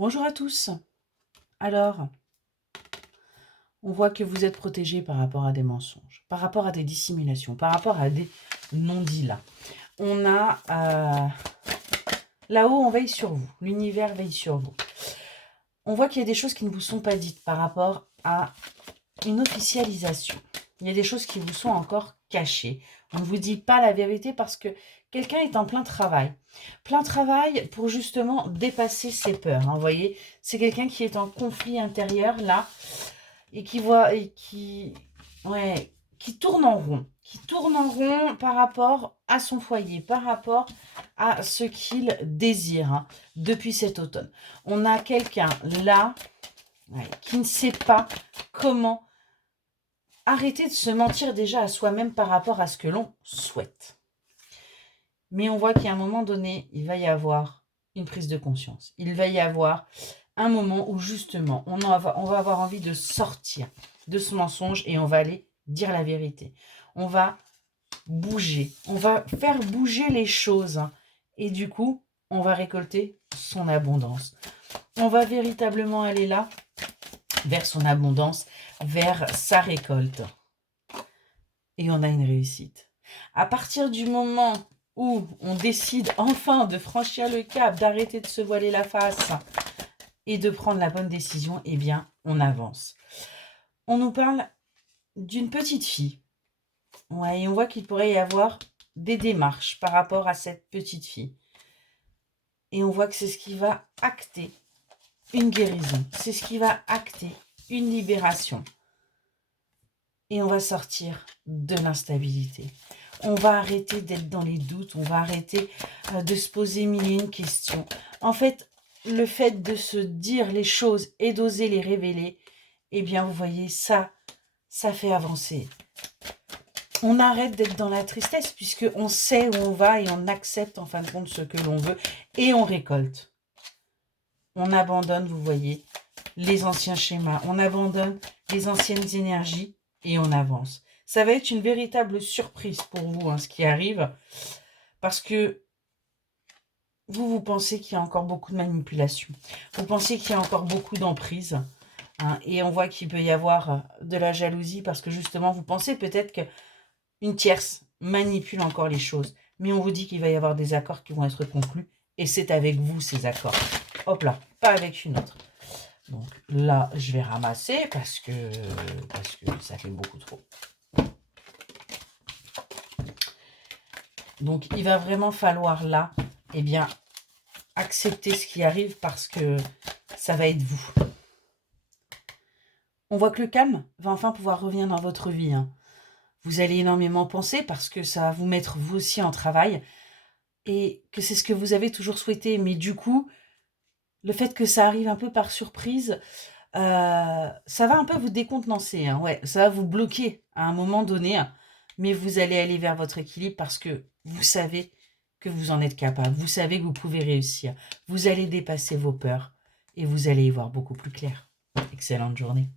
Bonjour à tous. Alors, on voit que vous êtes protégé par rapport à des mensonges, par rapport à des dissimulations, par rapport à des non-dits là. On a là-haut, on veille sur vous. L'univers veille sur vous. On voit qu'il y a des choses qui ne vous sont pas dites par rapport à une officialisation. Il y a des choses qui vous sont encore cachées. On ne vous dit pas la vérité parce que quelqu'un est en plein travail. Plein travail pour justement dépasser ses peurs. Hein, vous voyez, c'est quelqu'un qui est en conflit intérieur là et qui voit et qui tourne en rond. Qui tourne en rond par rapport à son foyer, par rapport à ce qu'il désire hein, depuis cet automne. On a quelqu'un là qui ne sait pas comment arrêter de se mentir déjà à soi-même par rapport à ce que l'on souhaite. Mais on voit qu'à un moment donné, il va y avoir une prise de conscience. Il va y avoir un moment où justement, on va avoir envie de sortir de ce mensonge et on va aller dire la vérité. On va bouger. On va faire bouger les choses. Et du coup, on va récolter son abondance. On va véritablement aller là, vers son abondance, vers sa récolte. Et on a une réussite. À partir du moment où on décide enfin de franchir le cap, d'arrêter de se voiler la face et de prendre la bonne décision, eh bien, on avance. On nous parle d'une petite fille. Ouais, et on voit qu'il pourrait y avoir des démarches par rapport à cette petite fille. Et on voit que c'est ce qui va acter une guérison. C'est ce qui va acter une libération. Et on va sortir de l'instabilité. On va arrêter d'être dans les doutes. On va arrêter de se poser mille et une questions. En fait, le fait de se dire les choses et d'oser les révéler, eh bien, vous voyez, ça fait avancer. On arrête d'être dans la tristesse puisqu'on sait où on va et on accepte en fin de compte ce que l'on veut et on récolte. On abandonne, vous voyez, les anciens schémas. On abandonne les anciennes énergies et on avance. Ça va être une véritable surprise pour vous, hein, ce qui arrive, parce que vous pensez qu'il y a encore beaucoup de manipulation. Vous pensez qu'il y a encore beaucoup d'emprise. Hein, et on voit qu'il peut y avoir de la jalousie parce que justement, vous pensez peut-être qu'une tierce manipule encore les choses. Mais on vous dit qu'il va y avoir des accords qui vont être conclus et c'est avec vous ces accords. Hop là, pas avec une autre. Donc là, je vais ramasser parce que ça fait beaucoup trop. Donc, il va vraiment falloir là, eh bien, accepter ce qui arrive parce que ça va être vous. On voit que le calme va enfin pouvoir revenir dans votre vie. Hein. Vous allez énormément penser parce que ça va vous mettre vous aussi en travail et que c'est ce que vous avez toujours souhaité. Mais du coup, le fait que ça arrive un peu par surprise, ça va un peu vous décontenancer. Hein. Ouais, ça va vous bloquer à un moment donné. Hein. Mais vous allez aller vers votre équilibre parce que vous savez que vous en êtes capable. Vous savez que vous pouvez réussir. Vous allez dépasser vos peurs et vous allez y voir beaucoup plus clair. Excellente journée.